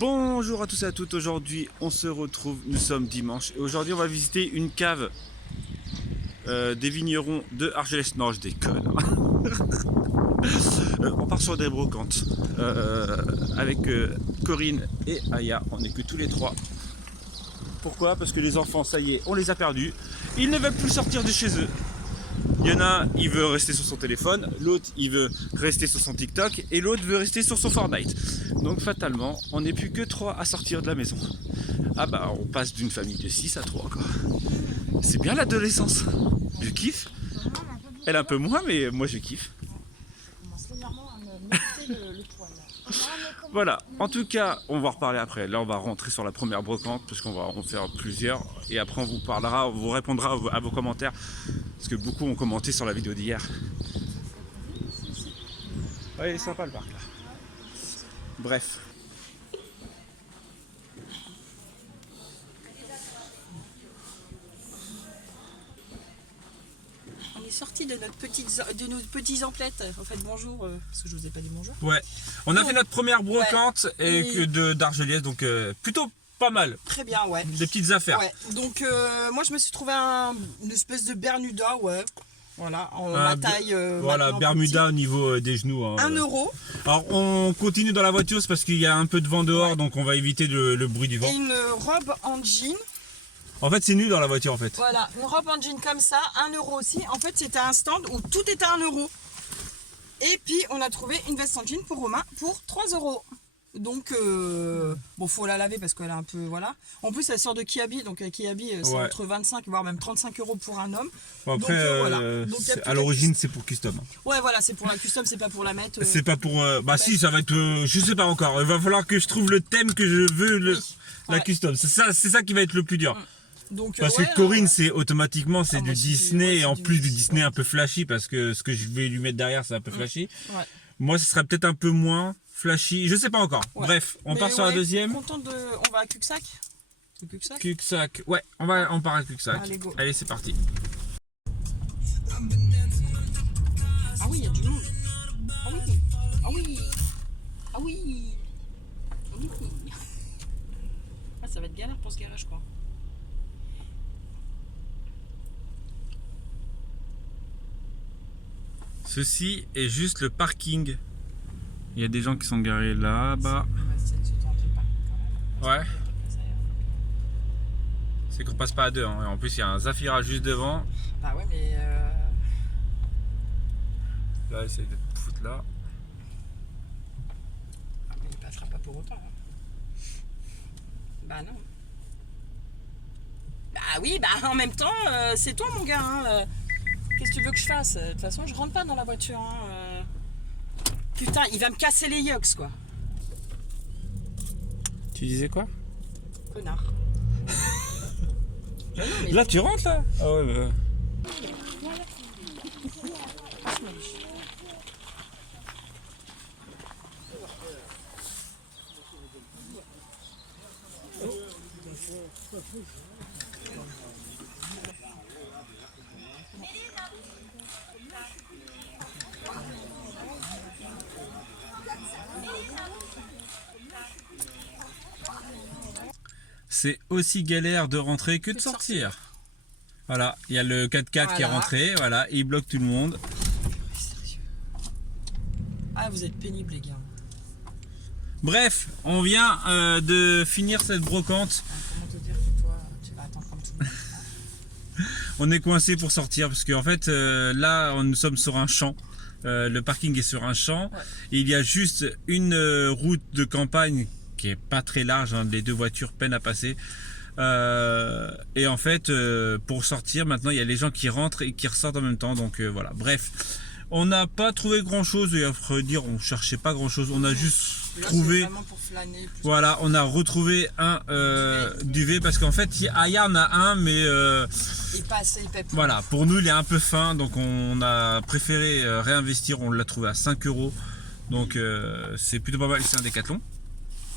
Bonjour à tous et à toutes, aujourd'hui on se retrouve, nous sommes dimanche et aujourd'hui on va visiter une cave des vignerons de Argelès. Non, je déconne. On part sur des brocantes avec Corinne et Aya, on n'est que tous les trois. Pourquoi? Parce que les enfants, ça y est, on les a perdus, ils ne veulent plus sortir de chez eux. Il y en a, il veut rester sur son téléphone, l'autre il veut rester sur son TikTok et l'autre veut rester sur son Fortnite. Donc fatalement, on n'est plus que 3 à sortir de la maison. Ah bah on passe d'une famille de 6 à 3 quoi. C'est bien l'adolescence. Je kiffe. Elle un peu moins mais moi je kiffe. Voilà, en tout cas, on va reparler après. Là, on va rentrer sur la première brocante parce qu'on va en faire plusieurs. Et après, on vous parlera, on vous répondra à vos commentaires. Parce que beaucoup ont commenté sur la vidéo d'hier. Ouais, il est sympa le parc là. Bref. On est sorti de nos petits emplettes. En fait, bonjour, parce que je vous ai pas dit bonjour. Ouais, on a fait notre première brocante d'Argelès, donc plutôt pas mal. Très bien, ouais. Des petites affaires. Ouais. Donc, moi, je me suis trouvé une espèce de Bermuda, ouais. Voilà, en ma taille. Voilà, Bermuda au niveau des genoux. Hein, 1 euro. Alors, on continue dans la voiture, c'est parce qu'il y a un peu de vent dehors, donc on va éviter le bruit du vent. Et une robe en jean. En fait, c'est nu dans la voiture, en fait. Voilà, une robe en jean comme ça, 1 euro aussi. En fait, c'était un stand où tout était 1 euro. Et puis, on a trouvé une veste en jean pour Romain pour 3 euros. Donc, bon, faut la laver parce qu'elle est un peu, voilà. En plus, elle sort de Kiabi, donc Kiabi, c'est entre 25 voire même 35 euros pour un homme. Bon, après, donc, voilà. Donc, à l'origine, c'est pour custom. Ouais, voilà, c'est pour la custom, c'est pas pour la mettre. C'est pas pour. Bah, si, ça va être. Je sais pas encore. Il va falloir que je trouve le thème que je veux, la custom. C'est ça qui va être le plus dur. Donc, parce que Corinne, c'est automatiquement c'est du Disney et en plus du Disney un peu flashy parce que ce que je vais lui mettre derrière c'est un peu flashy. Ouais. Moi, ce serait peut-être un peu moins flashy. Je sais pas encore. Ouais. Bref, on part sur la deuxième. On va à Cuxac. Cuxac. Ouais, on part à Cuxac. Allez, c'est parti. Ah oui, il y a du monde. Ah oui. Ah oui. Ah oui. Oui. Ah, ça va être galère pour ce garage, quoi. Ceci est juste le parking. Il y a des gens qui sont garés là-bas. Ouais. C'est qu'on passe pas à deux. Hein. En plus, il y a un Zafira juste devant. Bah ouais, mais. Là, essaye de te foutre là. Ah, mais il passera pas pour autant. Hein. Bah non. Bah oui, bah en même temps, c'est toi mon gars. Hein. Qu'est-ce que tu veux que je fasse? De toute façon, je rentre pas dans la voiture. Hein. Putain, il va me casser les yox, quoi. Tu disais quoi? Connard. Non, là, tu rentres là? Ah ouais, bah. C'est aussi galère de rentrer que de sortir. Voilà, il y a le 4x4 qui est rentré, voilà, il bloque tout le monde. Ah, vous êtes pénibles les gars. Bref, on vient de finir cette brocante. Comment te dire que toi, tu vas attendre comme tout le monde. On est coincé pour sortir parce qu'en fait, là, nous sommes sur un champ. Le parking est sur un champ. Ouais. Et il y a juste une route de campagne qui est pas très large, hein, les deux voitures peinent à passer. Et en fait, pour sortir, maintenant, il y a les gens qui rentrent et qui ressortent en même temps. Donc voilà, bref. On n'a pas trouvé grand chose et à vrai dire, on cherchait pas grand chose. On a juste trouvé. Pour flâner, voilà, on a retrouvé un duvet parce qu'en fait, Aya en a un, mais. Il passe, il paie. Voilà, pour nous, il est un peu fin. Donc on a préféré réinvestir. On l'a trouvé à 5 €. Donc c'est plutôt pas mal. C'est un Décathlon.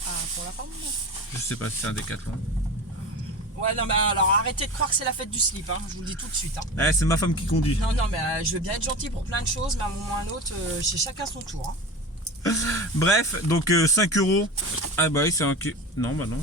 Ah, pour la femme, non? Je sais pas si c'est un Décathlon. Ouais, non, mais alors arrêtez de croire que c'est la fête du slip, hein, je vous le dis tout de suite. Hein. C'est ma femme qui conduit. Non, non, mais je veux bien être gentil pour plein de choses, mais à un moment ou à un autre, c'est chacun son tour. Hein. Bref, donc 5 euros. Ah bah oui, c'est un... Non, bah non.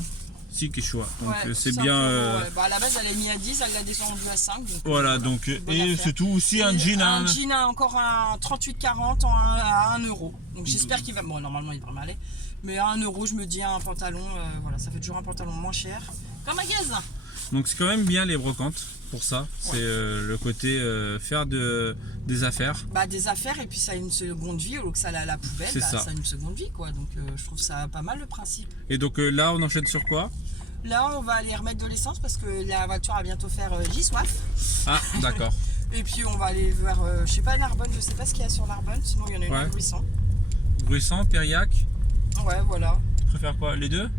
Si, Quechua. Donc Ouais, c'est 5 bien... euros, ouais. Bah, à la base, elle est mise à 10, elle l'a descendu à 5. Donc, Voilà, donc... bonne Et affaire. c'est tout. Aussi un Et jean. un jean a encore un 38,40 à 1 euro. Donc j'espère qu'il va... Bon, normalement, il devrait m'aller. Mais à 1 euro, je me dis un pantalon, voilà, ça fait toujours un pantalon moins cher. Comme à Gaz. Donc c'est quand même bien les brocantes pour ça. C'est le côté faire des affaires. Bah, des affaires, et puis ça a une seconde vie, au lieu que ça allait à la poubelle, C'est bah, ça. ça a une seconde vie, quoi. Donc je trouve ça pas mal le principe. Et donc là, on enchaîne sur quoi? Là, on va aller remettre de l'essence parce que la voiture va bientôt faire J soif. Ah, d'accord. Et puis on va aller vers, je sais pas, Narbonne, je sais pas ce qu'il y a sur Narbonne, sinon il y en a une à Gruissant. Gruissant, Périac. Ouais, voilà. Tu préfères quoi? Les deux?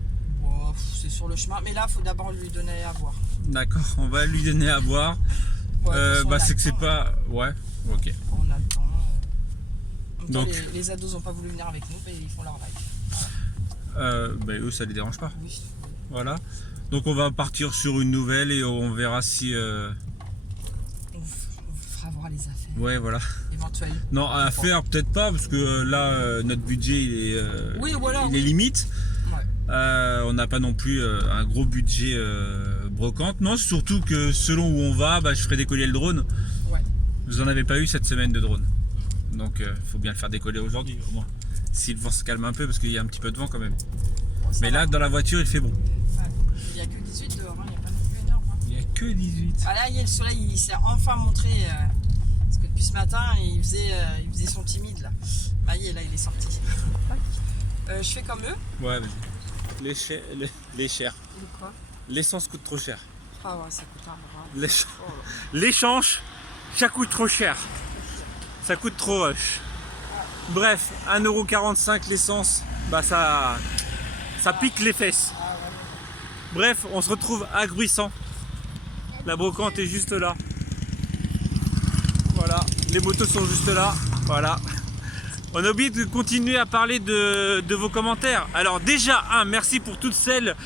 Bon, c'est sur le chemin, mais là, il faut d'abord lui donner à boire. D'accord, on va lui donner à boire. Ouais, de toute façon, on Bah a c'est le que c'est temps, pas... Ouais, ok. On a le temps. En même temps, Donc- les ados n'ont pas voulu venir avec nous, mais ils font leur vague. Bah eux, ça les dérange pas. Oui. Voilà. Donc on va partir sur une nouvelle et on verra si... On fera voir les affaires Ouais, voilà. éventuelles. Non, à faire peut-être pas, parce que là, notre budget, il est, Oui, voilà, il est oui. limite. Ouais. On n'a pas non plus un gros budget brocante. Non, surtout que selon où on va, bah, je ferai décoller le drone. Ouais. Vous en avez pas eu cette semaine de drone. Donc il faut bien le faire décoller aujourd'hui au moins. Si le vent se calme un peu, parce qu'il y a un petit peu de vent quand même. Bon, ça Mais va. là, dans la voiture, il fait bon. Ouais. Il n'y a que 18 dehors, hein, il n'y a pas non plus énorme. Hein. Il n'y a que 18. Ah là, le soleil, il s'est enfin montré. Parce que depuis ce matin, il faisait son timide là. Bah, là, il est sorti. Je fais comme eux. Ouais, les chers. Et quoi? L'essence coûte trop cher. Ah ouais, ça coûte un bras. L'échange, ça coûte trop cher. Ça coûte trop rush. Bref, 1,45€ l'essence, bah ça pique les fesses. Ah ouais. Bref, on se retrouve à Gruissant. La brocante est juste là. Voilà, les motos sont juste là. Voilà. On a oublié de continuer à parler de vos commentaires. Alors déjà, merci pour toutes celles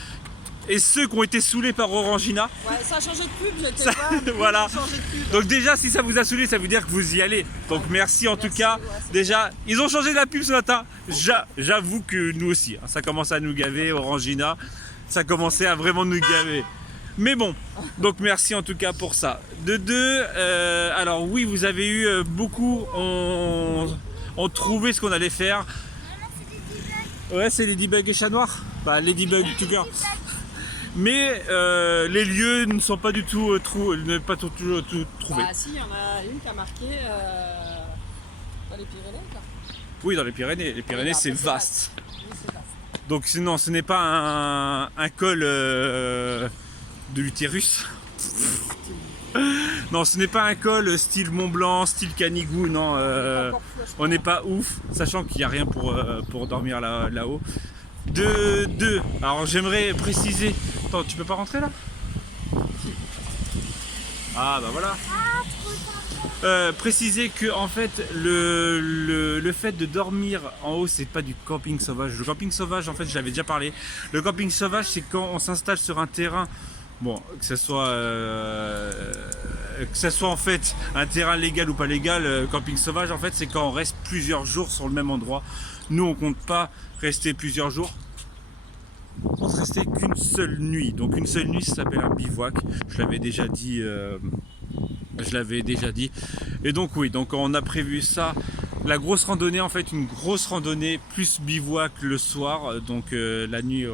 et ceux qui ont été saoulés par Orangina. Ouais, ça a changé de pub, j'étais Ça- pas. Du coup, voilà. ça a changé de pub. Donc déjà, si ça vous a saoulé, ça veut dire que vous y allez. Donc merci en tout Merci, cas. ouais, c'est Déjà, ils ont changé de la pub ce matin. J'avoue que nous aussi, hein, ça commence à nous gaver, Orangina. Ça commençait à vraiment nous gaver. Mais bon, donc merci en tout cas pour ça. De deux, alors oui, vous avez eu beaucoup, on trouvait ce qu'on allait faire. Ouais, c'est Ladybug et Chat Noir. Bah, Ladybug tout cœur. Mais les lieux ne sont pas du tout pas tout trouvés. Ah si, il y en a une qui a marqué dans les Pyrénées. Quoi. Oui, dans les Pyrénées. Les Pyrénées, Après, c'est vaste. Oui, c'est vaste. Donc sinon, ce n'est pas un col de l'utérus. Non, ce n'est pas un col style Mont Blanc, style Canigou. Non, Encore plus, je on n'est pas ouf, sachant qu'il n'y a rien pour dormir là-haut. Deux. Alors j'aimerais préciser. Attends, tu peux pas rentrer là? Ah bah voilà. Préciser que en fait le fait de dormir en haut, c'est pas du camping sauvage. Le camping sauvage, en fait, j'avais déjà parlé. Le camping sauvage, c'est quand on s'installe sur un terrain. Bon, que ce soit en fait un terrain légal ou pas légal, camping sauvage, en fait, c'est quand on reste plusieurs jours sur le même endroit. Nous, on compte pas rester plusieurs jours. On se restait qu'une seule nuit. Donc une seule nuit, ça s'appelle un bivouac. Je l'avais déjà dit. Et donc oui, donc on a prévu ça. La grosse randonnée, en fait, une grosse randonnée plus bivouac le soir. Donc la nuit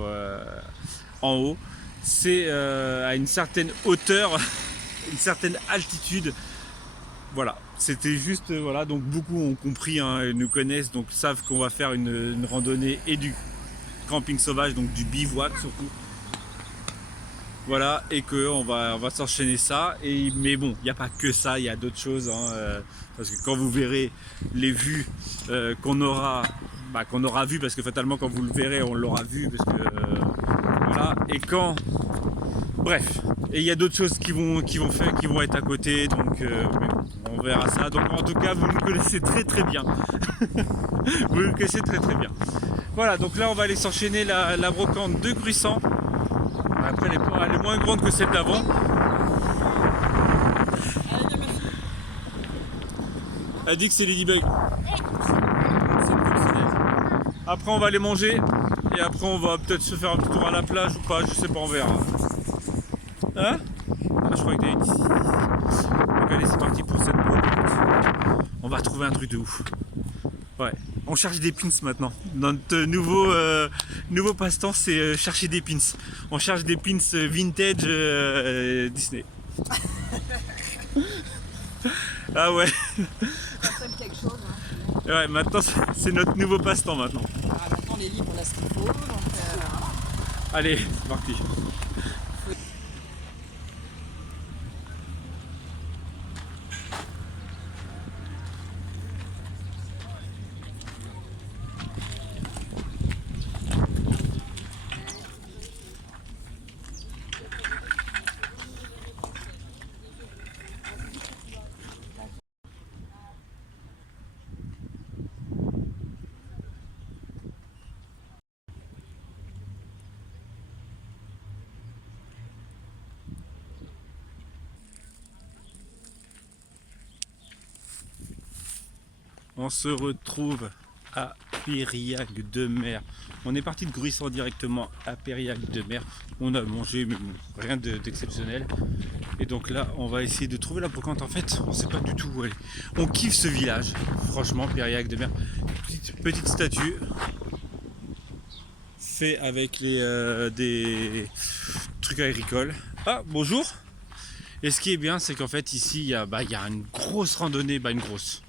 en haut. C'est à une certaine hauteur, une certaine altitude. Voilà, c'était juste, voilà, donc beaucoup ont compris, hein, nous connaissent, donc savent qu'on va faire une randonnée et du camping sauvage, donc du bivouac surtout. Voilà, et qu'on va s'enchaîner ça. Mais bon, il n'y a pas que ça, il y a d'autres choses, hein, parce que quand vous verrez les vues qu'on aura vues, parce que fatalement quand vous le verrez, on l'aura vu, parce que voilà, et quand... Bref, et il y a d'autres choses qui vont être à côté, donc mais bon, on verra ça. Donc en tout cas, vous nous connaissez très très bien. Vous nous connaissez très très bien. Voilà, donc là on va aller s'enchaîner la brocante de Gruissant. Après elle est moins grande que celle d'avant. Allez, viens, ma fille. Elle dit que c'est Ladybug. C'est le coccinelle. Après on va aller manger et après on va peut-être se faire un petit tour à la plage ou pas, je sais pas, on verra. Hein? Ah, je crois que t'as ici. Donc allez, c'est parti pour cette brocotte. On va trouver un truc de ouf. Ouais, on cherche des pins maintenant. Notre nouveau passe-temps, c'est chercher des pins. On cherche des pins vintage Disney. Ah ouais. Quelque chose, hein. Ouais, maintenant c'est notre nouveau passe-temps maintenant. Ah, maintenant on est libre, on a ce qu'il faut. Donc, Allez, c'est parti. On se retrouve à Périac de Mer. On est parti de Gruissan directement à Périac de Mer. On a mangé, mais bon, rien d'exceptionnel. Et donc là, on va essayer de trouver la brocante. En fait, on ne sait pas du tout où aller. On kiffe ce village, franchement, Périac de Mer. Petite statue fait avec des trucs agricoles. Ah, bonjour. Et ce qui est bien, c'est qu'en fait, ici, il y a une grosse randonnée, une grosse.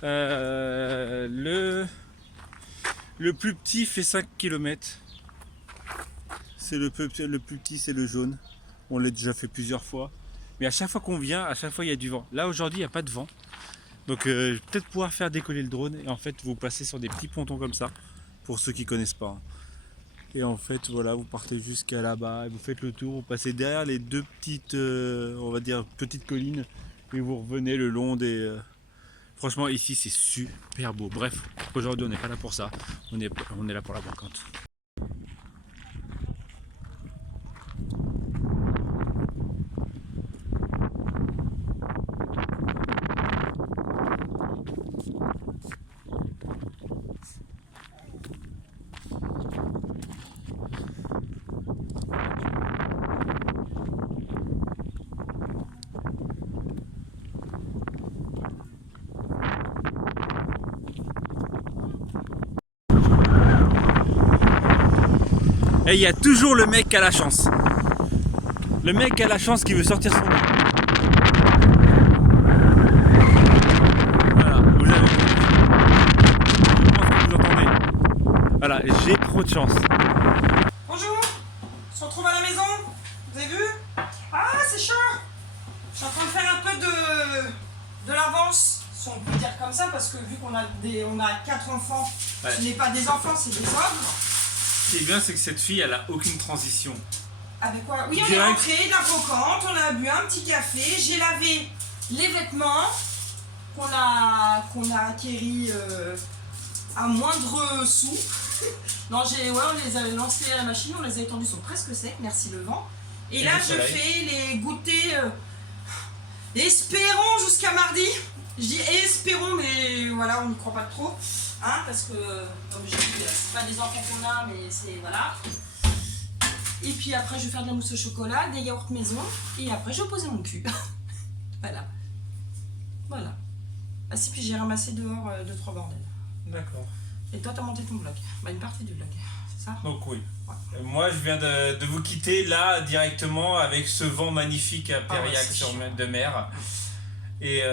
Le plus petit fait 5 km. C'est le plus petit, c'est le jaune. On l'a déjà fait plusieurs fois. Mais à chaque fois qu'on vient, à chaque fois il y a du vent. Là aujourd'hui il n'y a pas de vent. Donc peut-être pouvoir faire décoller le drone. Et en fait vous passez sur des petits pontons comme ça. Pour ceux qui connaissent pas. Et en fait voilà, vous partez jusqu'à là-bas. Et vous faites le tour. Vous passez derrière les deux petites, on va dire petites collines. Et vous revenez le long des... Franchement ici c'est super beau. Bref, aujourd'hui on n'est pas là pour ça, on est là pour la brocante. Et il y a toujours le mec qui a la chance. Le mec qui a la chance qui veut sortir son nez. Voilà, vous avez vu. Je pense que vous entendez. Voilà, j'ai trop de chance. bonjour, on se retrouve à la maison. Vous avez vu? Ah, c'est chaud. Je suis en train de faire un peu de l'avance, si on peut dire comme ça, parce que vu qu'on a 4 enfants, Ouais. ce n'est pas des enfants, c'est des ogres. Ce qui est bien, c'est que cette fille, elle a aucune transition. Avec quoi? Oui, on est Direct. rentré de la brocante, on a bu un petit café, j'ai lavé les vêtements qu'on a acquéris à moindre sou. Non, on les a lancés à la machine, on les a étendus, ils sont presque secs, merci le vent. Et là, le je soleil. fais les goûters. Espérons jusqu'à mardi. Je dis espérons, mais voilà, on n'y croit pas trop. Hein, parce que, comme je dis, c'est pas des enfants qu'on a, mais c'est. Voilà. Et puis après, je vais faire de la mousse au chocolat, des yaourts maison. Et après, je vais poser mon cul. Voilà. Voilà. Ah si, puis j'ai ramassé dehors 2-3 bordels. D'accord. Et toi, t'as monté ton blog. Une partie du blog, c'est ça? Donc oui. Ouais. Moi, je viens de vous quitter là directement avec ce vent magnifique à Périac de Mer. Et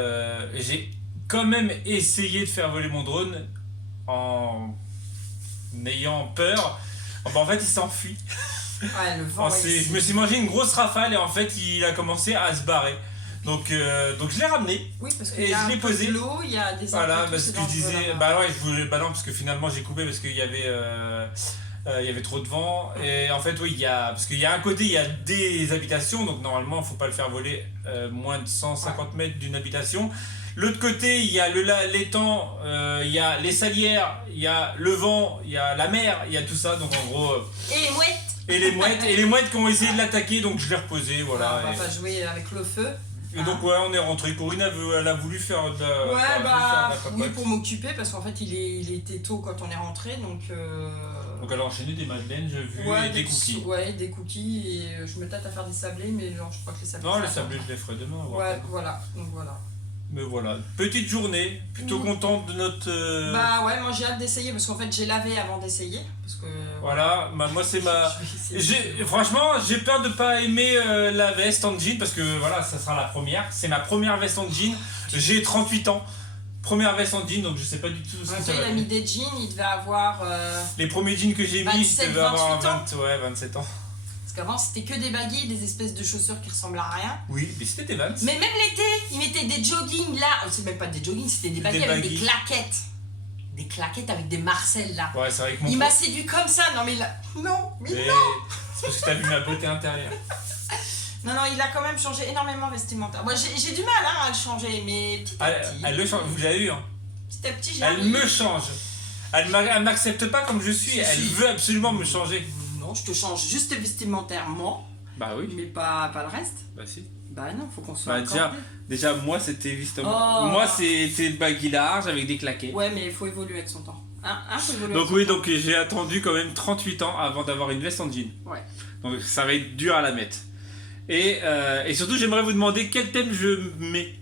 j'ai quand même essayé de faire voler mon drone en ayant peur. Enfin, en fait, il s'enfuit. Ouais, le vent. Je me suis mangé une grosse rafale et en fait, il a commencé à se barrer. Donc je l'ai ramené. Oui, parce Et qu'il y a je l'ai un peu posé. de l'eau, il y a des Voilà, arbres, parce tout, que c'est je disais, dangereux, bah ouais, non, parce que finalement j'ai coupé parce qu'il y avait trop de vent. Et en fait, oui, parce qu'il y a un côté, il y a des habitations, donc normalement, il ne faut pas le faire voler moins de 150 mètres d'une habitation. L'autre côté, il y a l'étang, il y a les salières, il y a le vent, il y a la mer, il y a tout ça. Donc en gros. Et les mouettes. Et les mouettes qui ont essayé de l'attaquer, donc je l'ai reposé, voilà. On va pas jouer avec le feu. Et donc ouais, on est rentré. Corinne elle a voulu faire de la... Ouais, faire bah, juste la oui, papote. pour m'occuper, parce qu'en fait, il était tôt quand on est rentré, donc... Donc elle a enchaîné des madeleines, j'ai vu, et des cookies. Ouais, des cookies, et je me tâte à faire des sablés, mais non, je crois que les sablés... Non, ça les va. sablés, je les ferai demain. Ouais, voilà, donc voilà. Mais voilà, petite journée, plutôt contente de notre... Bah ouais, moi j'ai hâte d'essayer, parce qu'en fait, j'ai lavé avant d'essayer, parce que... Voilà, bah, moi c'est ma... Je vais essayer. Franchement, j'ai peur de pas aimer la veste en jean, parce que voilà, ça sera la première. C'est ma première veste en jean, j'ai 38 ans. Première veste en jean, donc je sais pas du tout ce que ça Il va a être. mis des jeans, il devait avoir... Les premiers jeans que j'ai mis, 27, je devais avoir 28 ouais, 27 ans. Parce qu'avant, c'était que des baggy, des espèces de chaussures qui ressemblent à rien. Oui, mais c'était des Vans. Mais même l'été, ils mettaient des joggings là. C'est même pas des joggings, c'était des baggy avec des claquettes. Des claquettes avec des marcelles là. Ouais, c'est vrai que mon... Il m'a séduit comme ça. Non mais là... Non, mais Mais non. c'est parce que t'as vu ma beauté intérieure. Non, il a quand même changé énormément vestimentaire. Moi, j'ai du mal hein, à le changer, mais petit à petit. Elle le change, vous l'avez eu, hein. Petit à petit, j'ai Elle me change. Elle m'accepte pas comme je suis, Si, elle si. veut absolument me changer. Non, je te change juste vestimentairement, Bah oui. mais pas le reste. Bah si. Bah non, faut qu'on soit Bah accordé. déjà moi c'était justement... Oh. Moi c'était le baggy large avec des claquettes. Ouais, mais il faut évoluer avec son temps. Hein, faut évoluer Donc avec son oui, temps. donc j'ai attendu quand même 38 ans avant d'avoir une veste en jean. Ouais. Donc ça va être dur à la mettre. Et surtout j'aimerais vous demander quel thème je mets.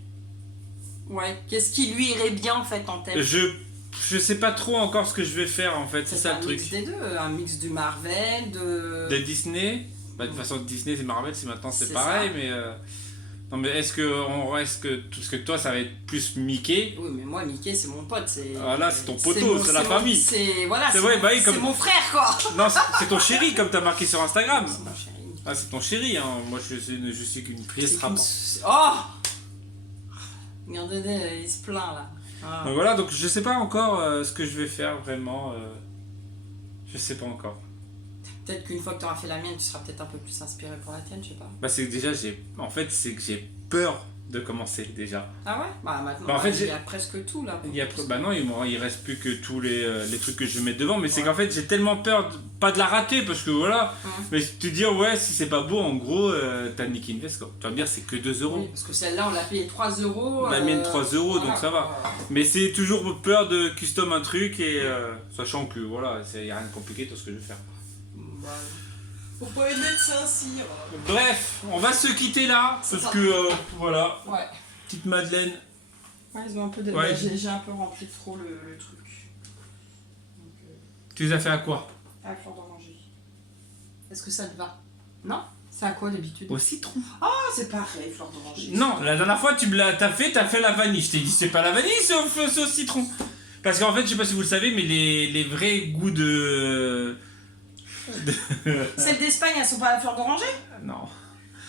Ouais, qu'est-ce qui lui irait bien en fait en thème? Je sais pas trop encore ce que je vais faire en fait, c'est ça le un truc. mix des deux, un mix du Marvel, De Disney. Bah, de toute façon Disney c'est Marvel, c'est maintenant c'est C'est pareil, ça. mais... Non mais est-ce que on reste que... Parce que toi ça va être plus Mickey. Oui, mais moi, Mickey, c'est mon pote. Voilà, c'est ton poteau, c'est la famille. Voilà, C'est vrai, bah oui, comme- c'est mon frère, quoi. Non, c'est ton chéri comme t'as marqué sur Instagram. C'est mon chéri. Ah c'est ton chéri, hein. Moi je sais qu'une pièce C'est rapporte. Oh Regardez, il se plaint, là. Ah. Donc voilà, donc je sais pas encore ce que je vais faire vraiment. Je sais pas encore. Peut-être qu'une fois que tu auras fait la mienne, tu seras peut-être un peu plus inspiré pour la tienne, je sais pas. Bah c'est que déjà en fait c'est que j'ai peur de commencer déjà. Ah ouais? Bah maintenant, Bah, en fait, il y j'ai- a presque tout, là. Bah non, il reste plus que tous les trucs que je vais mettre devant, mais c'est qu'en fait j'ai tellement peur, pas de la rater parce que voilà, mais te dire ouais si c'est pas beau en gros t'as niqué une veste quoi. Tu vas me dire c'est que 2 euros. Oui, parce que celle-là, on l'a payé 3 euros. La mienne 3 euros donc ça va. Mais c'est toujours peur de custom un truc et sachant que voilà, il y a rien de compliqué tout ce que je vais faire. Bah, faut pas aimer de Saint-Cyr. Bref, on va se quitter là C'est parce ça. que voilà, Ouais. petite Madeleine. Ouais, ils ont un peu de... Ouais. bah, j'ai un peu rempli trop le truc. Donc, Tu les as fait à quoi? à fleur d'oranger. Est-ce que ça te va? Non? C'est à quoi d'habitude? Au citron. Ah, c'est pareil, fleur d'oranger. Non, la dernière fois t'as fait la vanille. Je t'ai dit c'est pas la vanille, c'est au citron. Parce qu'en fait, je sais pas si vous le savez, mais les vrais goûts de... Celles d'Espagne, elles sont pas à la fleur d'oranger? Non.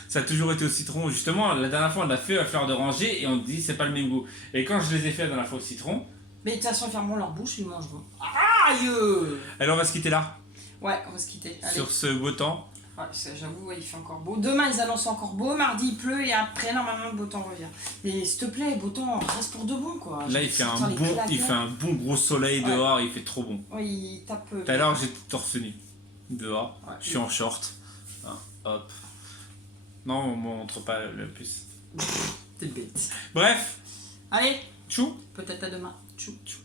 Ça a toujours été au citron. Justement, la dernière fois, on l'a fait à fleur d'oranger et on dit c'est pas le même goût. Et quand je les ai fait la dernière fois au citron, Mais de toute façon, ils fermeront leur bouche, ils mangeront. Aïe! alors on va se quitter là, Ouais, on va se quitter. Allez. sur ce beau temps. Ouais, j'avoue, ouais, il fait encore beau. Demain, ils annoncent encore beau. Mardi, il pleut et après, normalement, le beau temps revient. Mais s'il te plaît, beau temps, reste pour de bon, quoi. Là, il fait un bon gros soleil Ouais. dehors, il fait trop bon. Oui, il tape. Tout à l'heure, j'étais torse nu dehors. Ouais. Je suis en short. Hein, hop. Non, on montre pas le plus. T'es bête. Bref, Allez, tchou. peut-être à demain. Tchou. Tchou.